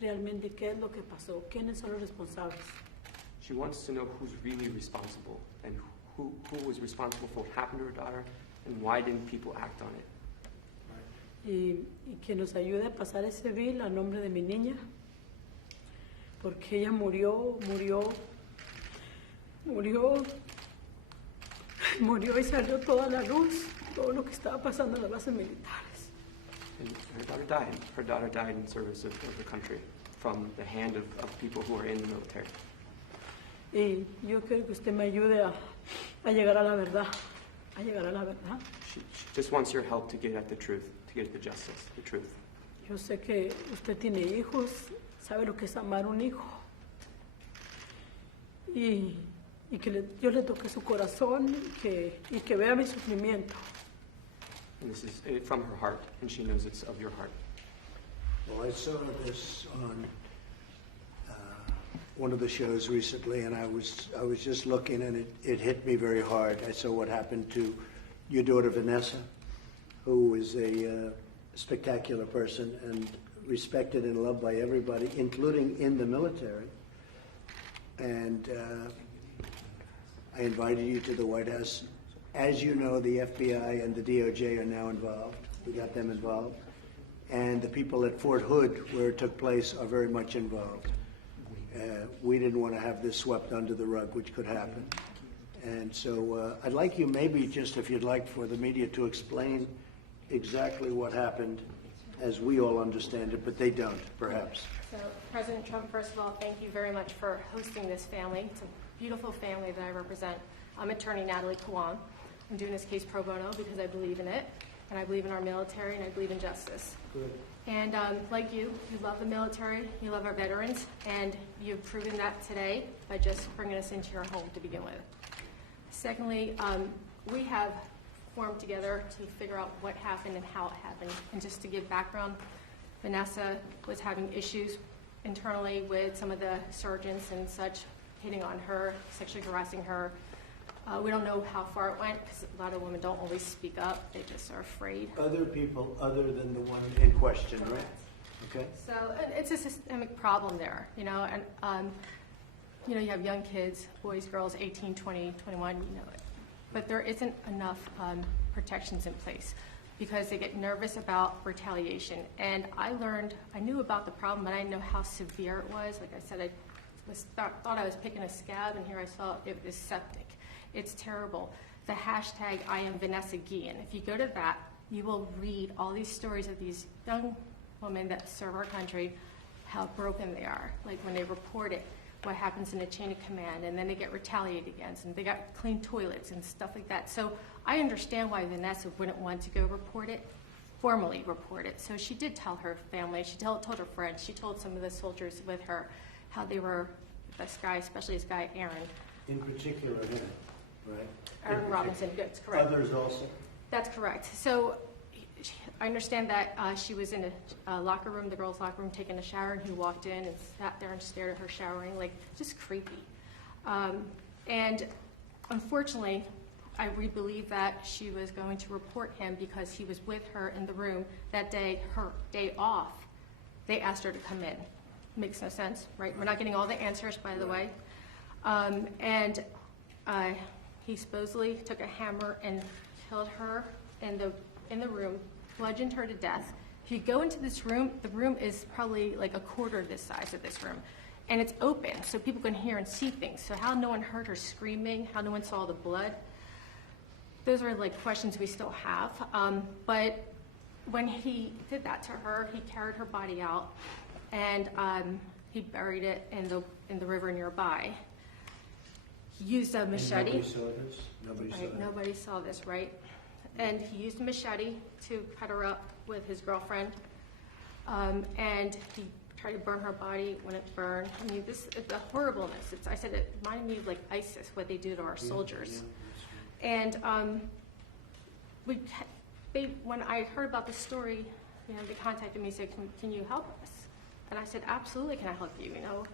realmente qué es lo que pasó, quiénes son los responsables. She wants to know who's really responsible and who was responsible for what happened to her daughter and why didn't people act on it. Y que nos ayude a pasar ese bill a nombre de mi niña, porque ella murió y salió toda la luz, todo lo que estaba pasando en las bases militares. And her daughter died in service of the country from the hand of people who are in the military. Y yo quiero que usted me ayude a llegar a la verdad, She just wants your help to get at the truth, to get at the justice, the truth. Yo sé que usted tiene hijos, sabe lo que es amar un hijo. Y que Dios le toque su corazón y que vea mi sufrimiento. And this is from her heart, and she knows it's of your heart. Well, I saw this on one of the shows recently, and I was just looking, and it hit me very hard. I saw what happened to your daughter Vanessa, who is a spectacular person and respected and loved by everybody, including in the military. And I invited you to the White House. As you know, the FBI and the DOJ are now involved. We got them involved. And the people at Fort Hood, where it took place, are very much involved. We didn't want to have this swept under the rug, which could happen. And so I'd like you maybe just, if you'd like, for the media to explain exactly what happened as we all understand it, but they don't, perhaps. So, President Trump, first of all, thank you very much for hosting this family. It's a beautiful family that I represent. I'm attorney Natalie Kwan. I'm doing this case pro bono because I believe in it, and I believe in our military, and I believe in justice. Good. And like you love the military, you love our veterans, and you've proven that today by just bringing us into your home to begin with. Secondly, we have formed together to figure out what happened and how it happened. And just to give background, Vanessa was having issues internally with some of the surgeons and such, hitting on her, sexually harassing her. We don't know how far it went because a lot of women don't always speak up. They just are afraid. Other people other than the one in question, right? Okay. So it's a systemic problem there, you know, and you know, you have young kids, boys, girls, 18, 20, 21, you know, but there isn't enough protections in place because they get nervous about retaliation. And I knew about the problem, but I didn't know how severe it was. Like I said, I thought I was picking a scab, and here I saw it was septic. It's terrible. The hashtag I am Vanessa Guillen. If you go to that, you will read all these stories of these young women that serve our country, how broken they are. Like when they report it, what happens in a chain of command, and then they get retaliated against, and they got clean toilets and stuff like that. So I understand why Vanessa wouldn't want to go formally report it. So she did tell her family, she told her friends, she told some of the soldiers with her how they were, this guy, especially this guy, Aaron. In particular, him, right? Aaron Robinson, that's correct. Others also? That's correct. So I understand that she was in a locker room, the girls' locker room, taking a shower, and he walked in and sat there and stared at her showering, like just creepy. And unfortunately, we believe that she was going to report him because he was with her in the room that day, her day off. They asked her to come in. Makes no sense, right? We're not getting all the answers, by the way. And he supposedly took a hammer and killed her in the room, bludgeoned her to death. If you go into this room, the room is probably like a quarter this size of this room. And it's open, so people can hear and see things. So how no one heard her screaming, how no one saw the blood, those are like questions we still have. But when he did that to her, he carried her body out and he buried it in the river nearby. He used a machete. And nobody saw this? Nobody saw it? Nobody saw this, right? And he used a machete to cut her up with his girlfriend. And he tried to burn her body when it burned. I mean, the horribleness. I said it reminded me of like ISIS, what they do to our soldiers. And when I heard about the story, you know, they contacted me and said, can you help us? And I said, absolutely, can I help you? You know,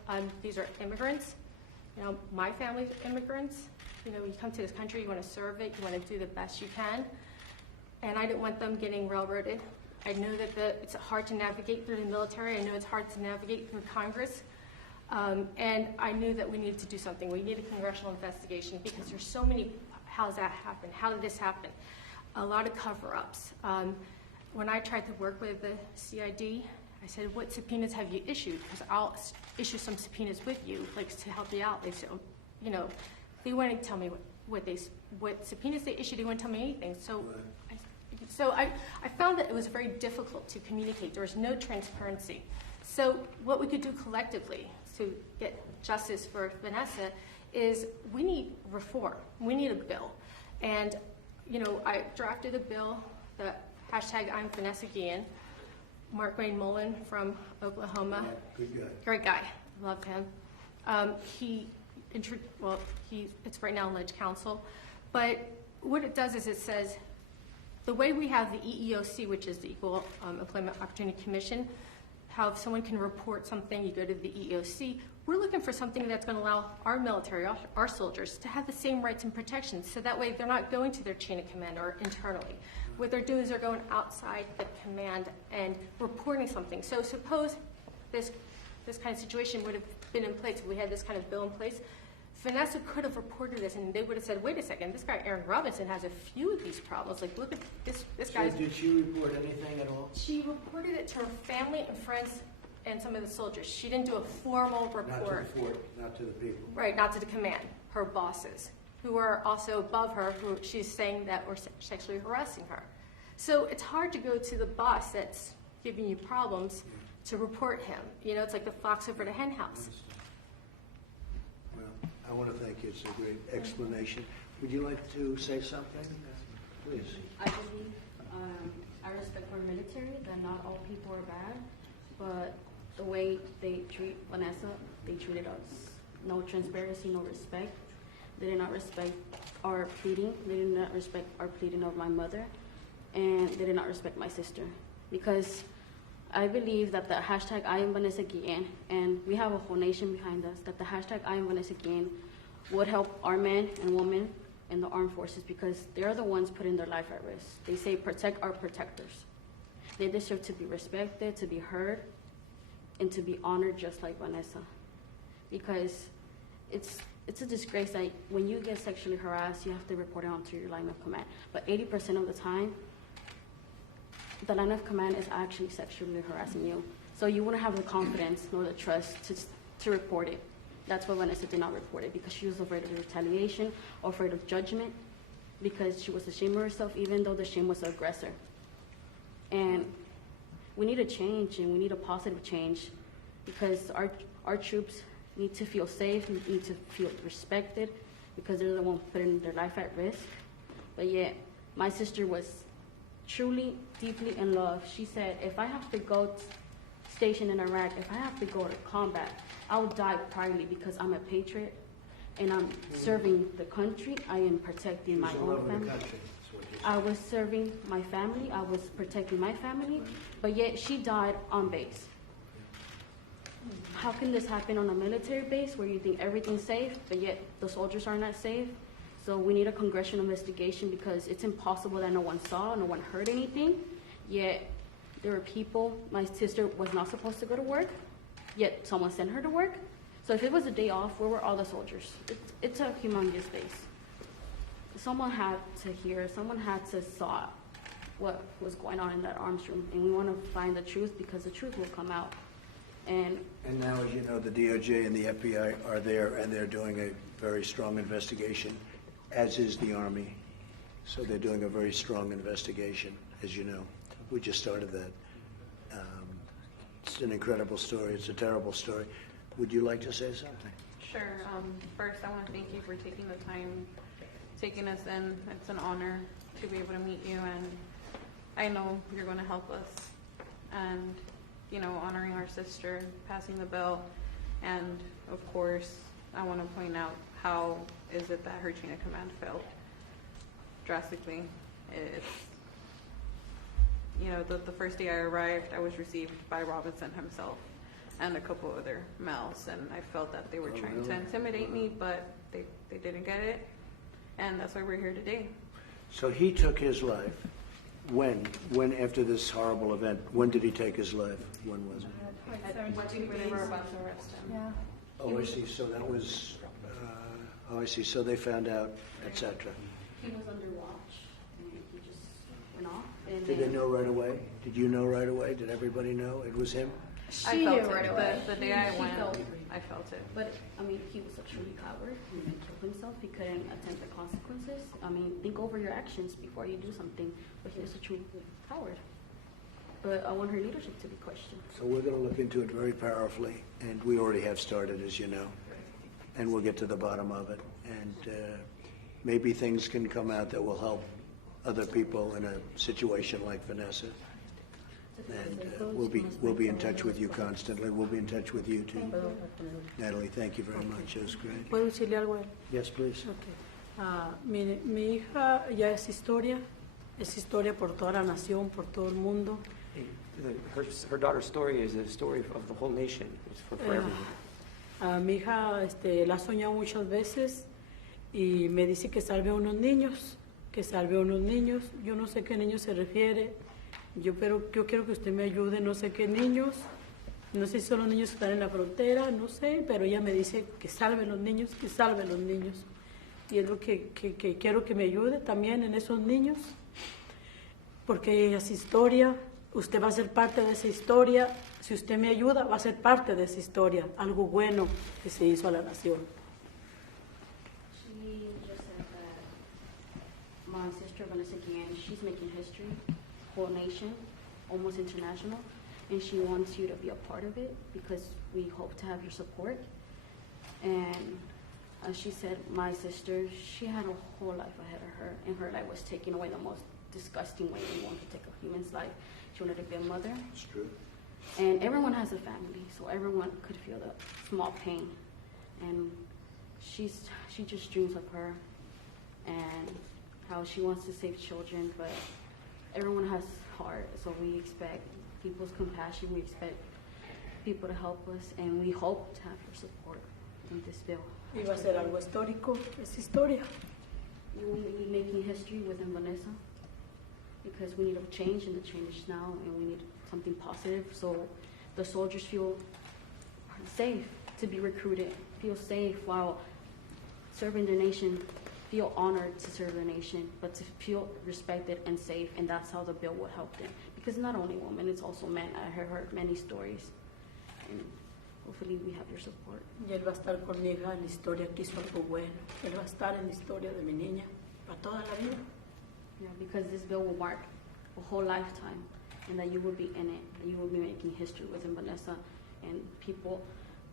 these are immigrants. You know, my family's immigrants. You know, you come to this country, you want to serve it, you want to do the best you can. And I didn't want them getting railroaded I know that it's hard to navigate through the military. I know it's hard to navigate through Congress. And I knew that we needed to do something. We needed a congressional investigation because there's so many, how does that happen? How did this happen? A lot of cover-ups. When I tried to work with the CID, I said, what subpoenas have you issued? Because I'll issue some subpoenas with you, like to help you out. They said, you know, they wouldn't tell me what subpoenas they issued. They wouldn't tell me anything. So I found that it was very difficult to communicate. There was no transparency. So what we could do collectively to get justice for Vanessa is we need reform. We need a bill. And, you know, I drafted a bill, the hashtag I'm Vanessa Guillen. Mark Wayne Mullen from Oklahoma. Yeah, good guy. Great guy. Love him. It's right now in Ledge Council. But what it does is it says, the way we have the EEOC, which is the Equal Employment Opportunity Commission, how if someone can report something, you go to the EEOC. We're looking for something that's going to allow our military, our soldiers, to have the same rights and protections, so that way they're not going to their chain of command or internally. What they're doing is they're going outside the command and reporting something. So suppose this kind of situation would have been in place, if we had this kind of bill in place, Vanessa could have reported this, and they would have said, wait a second, this guy Aaron Robinson has a few of these problems. Like, look at this guy's... So did she report anything at all? She reported it to her family and friends and some of the soldiers. She didn't do a formal report. Not to the fort, not to the people. Right, not to the command, her bosses, who are also above her, who she's saying that were sexually harassing her. So it's hard to go to the boss that's giving you problems to report him. You know, it's like the fox over the hen house. Well, I want to thank you. It's a great explanation. Would you like to say something? Please. I believe, I respect our military, that not all people are bad, but the way they treat Vanessa, they treated us. No transparency, no respect. They did not respect our pleading. They did not respect our pleading of my mother, and they did not respect my sister. Because I believe that the hashtag I am Vanessa Guillen, and we have a whole nation behind us, that the hashtag I am Vanessa Guillen would help our men and women in the armed forces, because they're the ones putting their life at risk. They say protect our protectors. They deserve to be respected, to be heard, and to be honored just like Vanessa. Because it's a disgrace that when you get sexually harassed, you have to report it onto your line of command. But 80% of the time, the line of command is actually sexually harassing you. So you wouldn't have the confidence nor the trust to report it. That's why Vanessa did not report it, because she was afraid of retaliation, or afraid of judgment, because she was ashamed of herself, even though the shame was the aggressor. And we need a change, and we need a positive change, because our troops need to feel safe, need to feel respected, because they're the ones putting their life at risk. But yet, my sister was truly, deeply in love. She said, if I have to go station in Iraq, if I have to go to combat, I will die proudly, because I'm a patriot and I'm serving the country. I am protecting my own family. I was serving my family. I was protecting my family, but yet she died on base. How can this happen on a military base where you think everything's safe, but yet the soldiers are not safe? So we need a congressional investigation, because it's impossible that no one saw, no one heard anything, yet there were people. My sister was not supposed to go to work, yet someone sent her to work. So if it was a day off, where were all the soldiers? It's a humongous base. Someone had to hear, someone had to saw what was going on in that arms room, and we want to find the truth, because the truth will come out. And now, as you know, the DOJ and the FBI are there, and they're doing a very strong investigation, as is the Army. So they're doing a very strong investigation, as you know. We just started that. It's an incredible story. It's a terrible story. Would you like to say something? Sure. First, I want to thank you for taking the time, taking us in. It's an honor to be able to meet you, and I know you're going to help us. And, you know, honoring our sister, passing the bill, and, of course, I want to point out how is it that her chain of command failed drastically. It's, you know, the first day I arrived, I was received by Robinson himself and a couple other males, and I felt that they were trying to intimidate me, but they didn't get it, and that's why we're here today. So he took his life When after this horrible event, when did he take his life? When was it? They were about to arrest him. Yeah. Oh, I see, so that was, I see, so they found out, et cetera. He was under watch, and he just went off. And Did they then- know right away? Did you know right away? Did everybody know it was him? I She felt knew it. right away. The day I She went, felt it. I felt it. But, I mean, he was a truly coward. He killed himself. He couldn't attempt the consequences. I mean, think over your actions before you do something. But he was a true coward. But I want her leadership to be questioned. So we're going to look into it very powerfully, and we already have started, as you know, and we'll get to the bottom of it. And maybe things can come out that will help other people in a situation like Vanessa. And we'll be in touch with you constantly. We'll be in touch with you too. Natalie, thank you very much. That was great. ¿Puedo decirle algo a él? Yes, please. Ok. Mire, mi hija ya es historia por toda la nación, por todo el mundo. Her daughter's story is a story of the whole nation. It's for everyone. Mi hija la ha soñado muchas veces y me dice que salve a unos niños, Yo no sé qué niños se refiere. Yo quiero que usted me ayude, no sé qué niños. No sé si son los niños que están en la frontera, no sé, pero ella me dice que salve a los niños, Y es lo que quiero que me ayude también en esos niños, porque es historia. Usted va a ser parte de esa historia. Si usted me ayuda, va a ser parte de esa historia. Algo bueno que se hizo a la nación. She just said that my sister, Vanessa Guillen, she's making history, whole nation, almost international, and she wants you to be a part of it because we hope to have your support. And she said, my sister, she had a whole life ahead of her, and her life was taken away the most disgusting way anyone could take a human's life. She wanted to be a mother. It's true. And everyone has a family, so everyone could feel the small pain. And she just dreams of her and how she wants to save children, but everyone has heart, so we expect people's compassion, we expect people to help us, and we hope to have your support in this bill. Y va a ser algo histórico, es historia. We will be making history within Vanessa because we need a change, and the change is now, and we need something positive so the soldiers feel safe to be recruited, feel safe while serving their nation, feel honored to serve their nation, but to feel respected and safe, and that's how the bill will help them. Because not only women, it's also men. I have heard many stories, and hopefully we have your support. Y él va a estar con mi hija en la historia que hizo algo bueno. Él va a estar en la historia de mi niña para toda la vida. Yeah, because this bill will mark a whole lifetime, and that you will be in it, and you will be making history within Vanessa, and people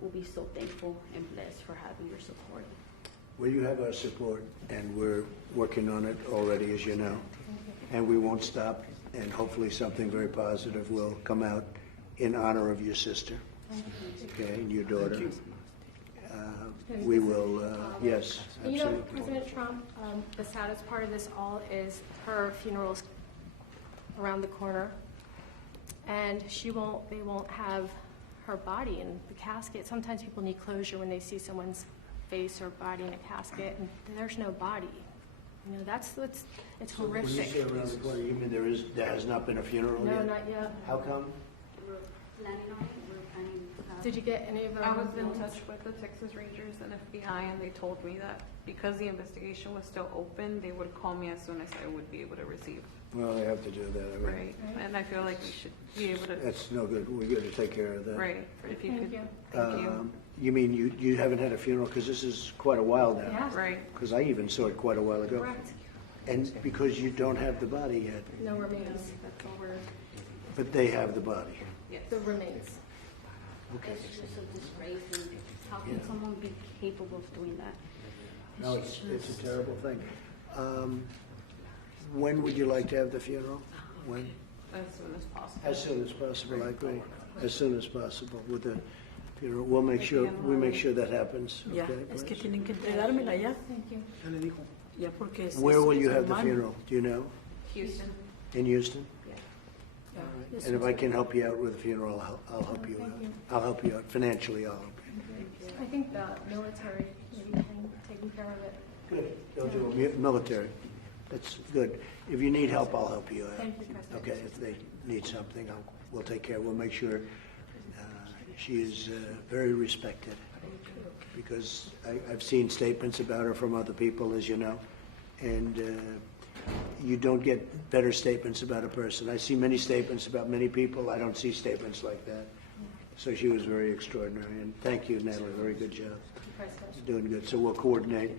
will be so thankful and blessed for having your support. Well, you have our support, and we're working on it already, as you know. And we won't stop, and hopefully something very positive will come out in honor of your sister, okay, and your daughter. We will, yes, You know, absolutely. President Trump, the saddest part of this all is her funeral's around the corner, and they won't have her body in the casket. Sometimes people need closure when they see someone's face or body in a casket, and there's no body. You know, it's So when you horrific. say around the corner, you mean there has not been a funeral No, yet? not yet. How come? We're planning on it. We're planning to have. Did you get any of them? I was in touch with the Texas Rangers and FBI, and they told me that because the investigation was still open, they would call me as soon as I would be able to receive. Well, they have to do that. I mean, Right. And I feel like we should be able to. That's no good. We got to take care of that. Right. If you Thank could. you. Thank you. You mean you haven't had a funeral because this is quite a while now? Yeah. Right. Because I even saw it quite a while ago. Correct. And because you don't have the body yet, No remains. That's all we're. but they have the body. Yes. The remains. Okay. It's just a disgrace, and how can someone be capable of doing that? No, it's a terrible thing. When would you like to have the funeral? When? As soon as possible. As soon as possible, I agree. As soon as possible with the funeral. We make sure that happens. Ya, Okay, es que please? tienen que entregármela ya. Thank you. Ya porque es Where will you su have the hermano. funeral? Do you know? Houston. In Houston? Ya, es And if su- I can help you out with the funeral, I'll help you out. Thank you. I'll help you out. Financially, I'll help you. I think the military maybe taking care of it. Good. They'll do military. That's good. If you need help, I'll help you out. Thank you, President. Okay, if they need something, we'll take care. We'll make sure she is very respected. Because I've seen statements about her from other people, as you know, and you don't get better statements about a person. I see many statements about many people. I don't see statements like that. So she was very extraordinary. And thank you, Natalie. Very good job. You're doing good. So we'll coordinate.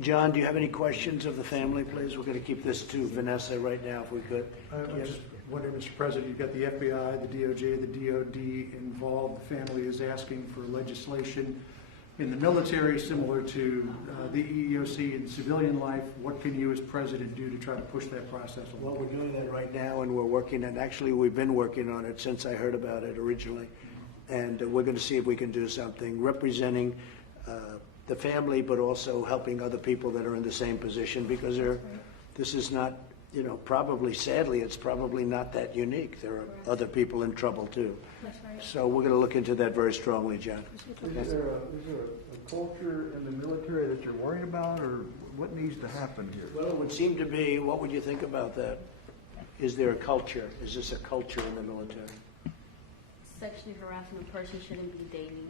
John, do you have any questions of the family, please? We're going to keep this to Vanessa right now, if we could. I'm just wondering, Mr. President, you've got the FBI, the DOJ, the DOD involved. The family is asking for legislation in the military similar to the EEOC in civilian life. What can you as president do to try to push that process along? Well, we're doing that right now, and we're working, and actually we've been working on it since I heard about it originally. And we're going to see if we can do something representing the family, but also helping other people that are in the same position, because this is not, probably, sadly, it's probably not that unique. There are other people in trouble too. That's right. So we're going to look into that very strongly, John. Is there a culture in the military that you're worried about, or what needs to happen here? Well, it would seem to be, what would you think about that? Is there a culture? Is this a culture in the military? Sexually harassing a person shouldn't be daily.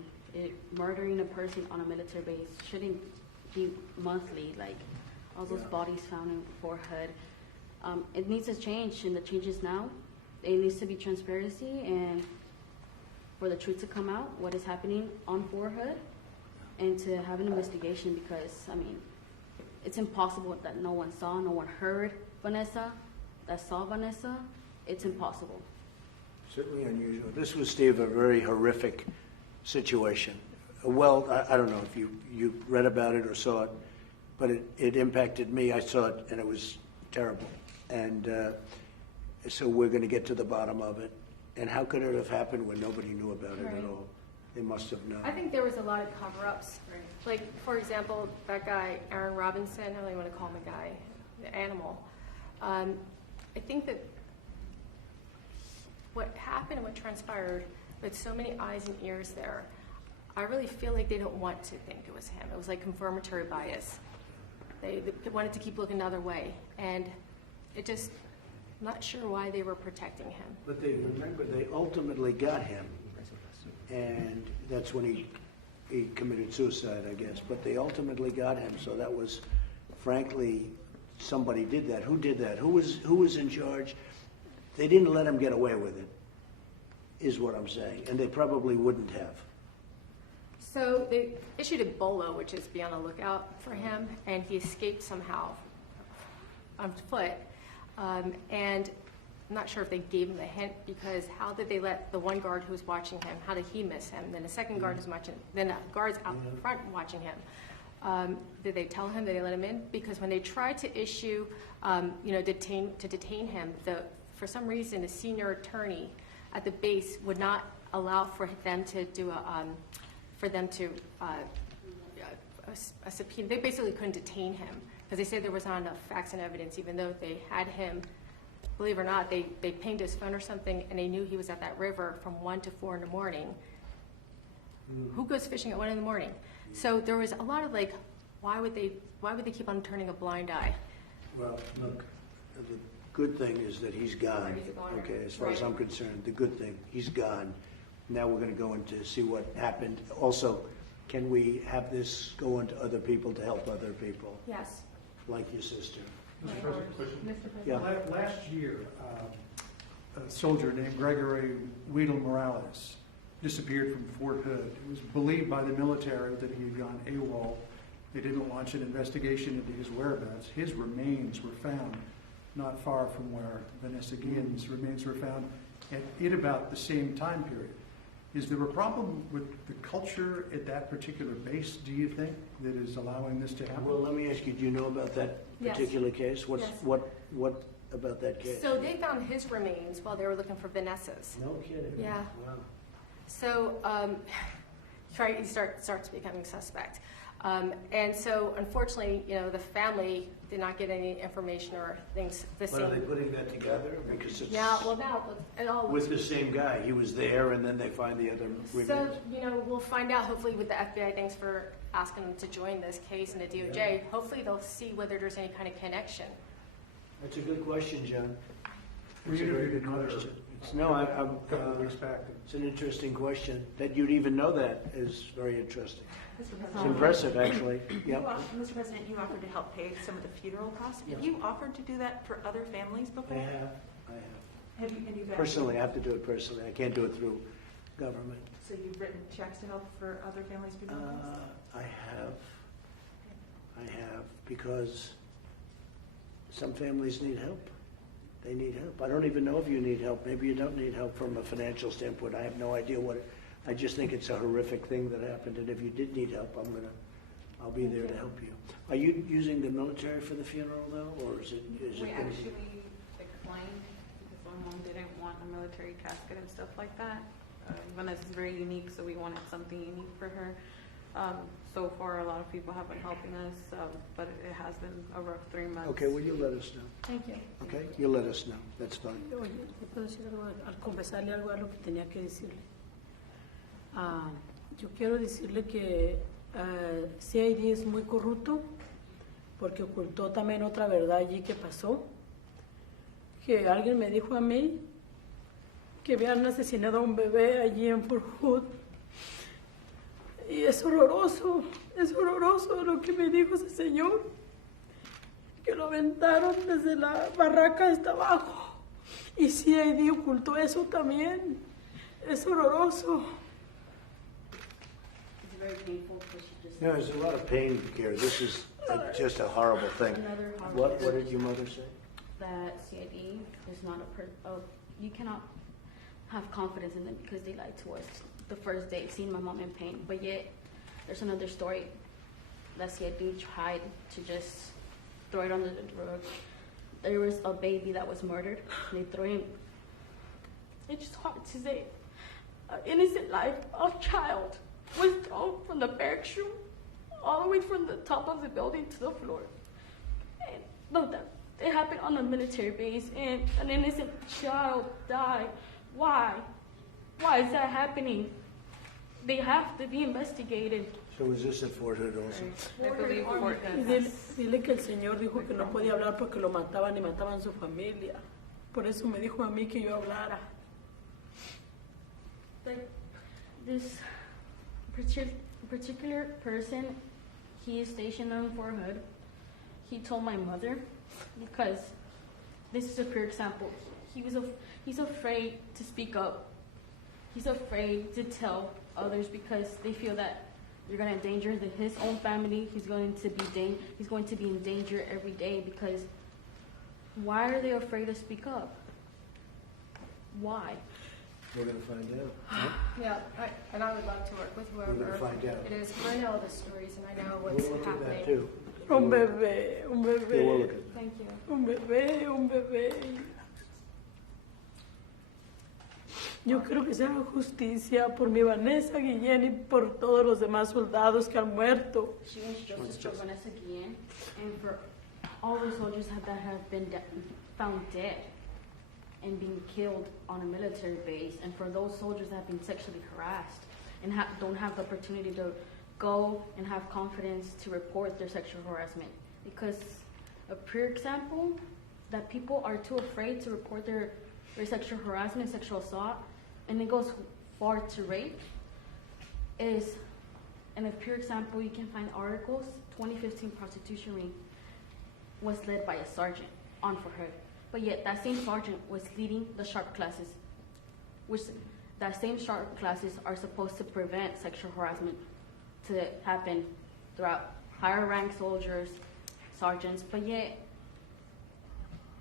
Murdering a person on a military base shouldn't be monthly, like all those bodies found in the forehead. It needs to change, and the change is now. It needs to be transparency and for the truth to come out, what is happening on forehead, and to have an investigation, because, it's impossible that no one saw, no one heard Vanessa, that saw Vanessa. It's impossible. Certainly unusual. This was, Steve, a very horrific situation. Well, I don't know if you read about it or saw it, but it impacted me. I saw it, and it was terrible. And so we're going to get to the bottom of it. And how could it have happened when nobody knew about it at all? They must have known. I think there was a lot of cover-ups. Like, for example, that guy, Aaron Robinson, I don't even want to call him a guy, the animal. I think that what happened, what transpired, with so many eyes and ears there, I really feel like they don't want to think it was him. It was like confirmatory bias. They wanted to keep looking the other way. And it just, I'm not sure why they were protecting him. But they ultimately got him. And that's when he committed suicide, I guess. But they ultimately got him. So that was, frankly, somebody did that. Who did that? Who was in charge? They didn't let him get away with it, is what I'm saying. And they probably wouldn't have. So they issued a bolo, which is be on the lookout for him, and he escaped somehow on foot. And I'm not sure if they gave him the hint, because how did they let the one guard who was watching him, how did he miss him? Then the second guard was watching, then a guard's out front watching him. Did they tell him? Did they let him in? Because when they tried to issue, detain him, for some reason, the senior attorney at the base would not allow for them to do a subpoena. They basically couldn't detain him because they said there was not enough facts and evidence, even though they had him. Believe it or not, they pinged his phone or something, and they knew he was at that river from 1 to 4 in the morning. Who goes fishing at 1 in the morning? So there was a lot of why would they keep on turning a blind eye? Well, look, the good thing is that he's gone. Okay, as far as I'm concerned, the good thing, he's gone. Now we're going to go into see what happened. Also, can we have this go into other people to help other people? Yes. Like your sister. Mr. President, Yeah. last year, a soldier named Gregory Weedle Morales disappeared from Fort Hood. It was believed by the military that he had gone AWOL. They didn't launch an investigation into his whereabouts. His remains were found not far from where Vanessa Guillen's remains were found at about the same time period. Is there a problem with the culture at that particular base, do you think, that is allowing this to happen? Well, let me ask you, do you know about that particular case? What about that case? So they found his remains while they were looking for Vanessa's. No kidding. Yeah. Wow. So he starts becoming suspect. And so, unfortunately, the family did not get any information or things the But are they same. putting that together? Because it's Now, it all with the same guy. He was there, and then they find the other remains. So, we'll find out hopefully with the FBI. Thanks for asking them to join this case and the DOJ. Yeah. Hopefully they'll see whether there's any kind of connection. That's a good question, John. We It's a very interviewed good another question. No, a couple of weeks back. it's an interesting question. That you'd even know that is very interesting. Mr. It's President, impressive, actually. you Yep. Mr. President, you offered to help pay some of the funeral costs. Have Yeah. you offered to do that for other families I before? have. Have you been- Personally, I have to do it personally. I can't do it through government. So you've written checks to help for other families' funeral costs? I have, because some families need help. They need help. I don't even know if you need help. Maybe you don't need help from a financial standpoint. I have no idea I just think it's a horrific thing that happened, and if you did need help, I'll be there to help you. Are you using the military for the funeral though, or is it We gonna be? actually declined because my mom didn't want a military casket and stuff like that. Vanessa's very unique, so we wanted something unique for her. So far, a lot of people have been helping us, but it has been a rough 3 months. Okay, well, you let us know. Thank you. Okay, you let us know. That's fine. Oye, ¿le puedo decir algo al confesarle algo a lo que tenía que decirle? Yo quiero decirle que CID es muy corrupto porque ocultó también otra verdad allí que pasó. Que alguien me dijo a mí que habían asesinado a un bebé allí en Fort Hood. Y es horroroso lo que me dijo ese señor. Que lo aventaron desde la barraca hasta abajo. Y CID ocultó eso también. Es horroroso. It's very painful because she just. No, there's a lot of pain here. This is just a horrible thing. Another horrible What thing. did your mother say? That CID is not you cannot have confidence in them because they lied to us the first day, seeing my mom in pain. But yet, there's another story that CID tried to just throw it under the rug. There was a baby that was murdered. They threw him. It's just hard to say. An innocent life, a child, was thrown from the barracks room all the way from the top of the building to the floor. And it happened on a military base, and an innocent child died. Why? Why is that happening? They have to be investigated. So was this at Fort Hood also? I believe Fort Y dile que el Señor dijo que no podía hablar porque lo mataban y mataban su familia. Por eso me dijo a mí que yo hablara. Like this particular person, he is stationed on Fort Hood. He told my mother, because this is a pure example. He's afraid to speak up. He's afraid to tell others because they feel that you're going to endanger his own family. He's going to be in danger every day because why are they afraid to speak up? Why? We're going to find out. Yeah, and I would love to work with We're whoever going to find out. it is, because I know the stories and I know We'll what's look at happening. that too. Un bebé, un Yeah, we'll bebé, look at that. Thank you. un bebé, un bebé. Yo creo que se haga justicia por mi Vanessa Guillen y por todos los demás soldados que han muerto. She wants justice for Vanessa Guillen and for all the soldiers that have been found dead and being killed on a military base, and for those soldiers that have been sexually harassed and don't have the opportunity to go and have confidence to report their sexual harassment. Because a pure example that people are too afraid to report their sexual harassment, sexual assault, and it goes far to rape, is, and a pure example, you can find articles, 2015 prostitution ring was led by a sergeant on Fort Hood. But yet that same sergeant was leading the sharp classes, which that same sharp classes are supposed to prevent sexual harassment to happen throughout higher rank soldiers, sergeants. But yet,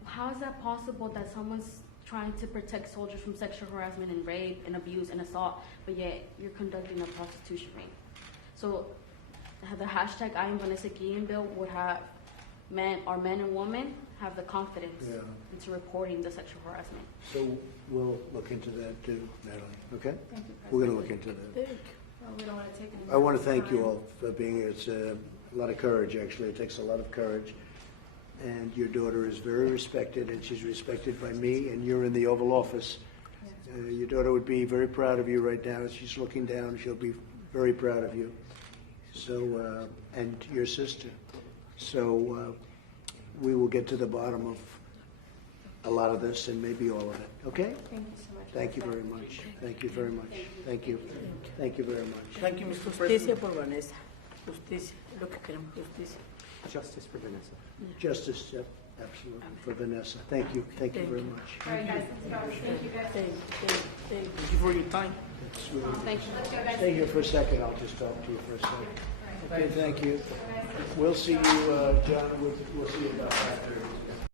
how is that possible that someone's trying to protect soldiers from sexual harassment and rape and abuse and assault, but yet you're conducting a prostitution ring? So the hashtag I am Vanessa Guillen bill would have men and women have the confidence into reporting the sexual harassment. So we'll look into that too, Natalie, okay? Thank you, We're going to look into that. Thank you. Well, we don't want to take any I want to more thank you time. all for being here. It's a lot of courage, actually. It takes a lot of courage. And your daughter is very respected, and she's respected by me, and you're in the Oval Office. Your daughter would be very proud of you right now. She's looking down. She'll be very proud of you. So, and your sister. So, we will get to the bottom of a lot of this and maybe all of it. Okay? Thank you so much. Thank you very much. Thank you very much. Thank you. Thank you very much. Thank you, Mr. Justicia por Vanessa. Justicia, lo que queremos, justicia. Justice for Vanessa. Justice, yep, absolutely, for Vanessa. Thank you. Thank you very much. All right, guys, let's go. Thank you, guys. Thank you for your time. Thank you. Let's go, guys. Stay here for a second. I'll just talk to you for a second. Okay, thank you. We'll see you, John. We'll see you about after.